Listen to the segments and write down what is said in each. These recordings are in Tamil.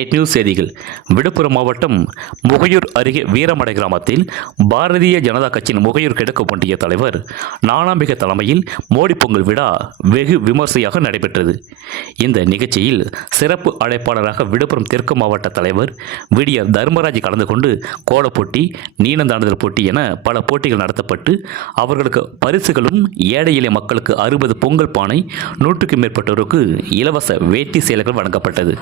ரேட் நியூஸ் செய்திகள். விழுப்புரம் மாவட்டம் முகையூர் அருகே வீரமடை கிராமத்தில் பாரதிய ஜனதா கட்சியின் முகையூர் கிழக்கு ஒன்றிய தலைவர் ஞானாம்பிகை தலைமையில் மோடி பொங்கல் விழா வெகு விமர்சையாக நடைபெற்றது. இந்த நிகழ்ச்சியில் சிறப்பு அழைப்பாளராக விழுப்புரம் தெற்கு மாவட்ட தலைவர் விடிஆர் தர்மராஜ் கலந்து கொண்டு கோலப்போட்டி, நீளந்தாண்டுதல் போட்டி என பல போட்டிகள் நடத்தப்பட்டு அவர்களுக்கு பரிசுகளும், ஏழை எளிய மக்களுக்கு 60 பொங்கல் பானை, 100க்கும் மேற்பட்டோருக்கு இலவச வேட்டி சேலைகள் வழங்கப்பட்டது.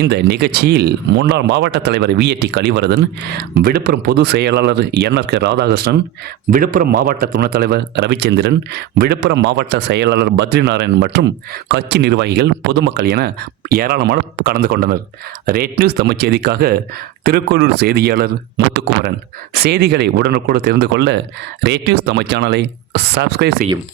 இந்த நிகழ்ச்சியில் முன்னாள் மாவட்ட தலைவர் VAT கலிவரதன், விழுப்புரம் பொதுச் செயலாளர் NRK ராதாகிருஷ்ணன், விழுப்புரம் மாவட்ட துணைத் தலைவர் ரவிச்சந்திரன், விழுப்புரம் மாவட்ட செயலாளர் பத்ரிநாராயணன் மற்றும் கட்சி நிர்வாகிகள், பொதுமக்கள் என ஏராளமான கலந்து கொண்டனர். ரேட் நியூஸ் தமிழ் செய்திக்காக திருக்கோளூர் செய்தியாளர் முத்துக்குமரன். செய்திகளை உடனுக்குடன் தெரிந்து கொள்ள ரேட் நியூஸ் தமிழ் சேனலை சப்ஸ்கிரைப் செய்யும்.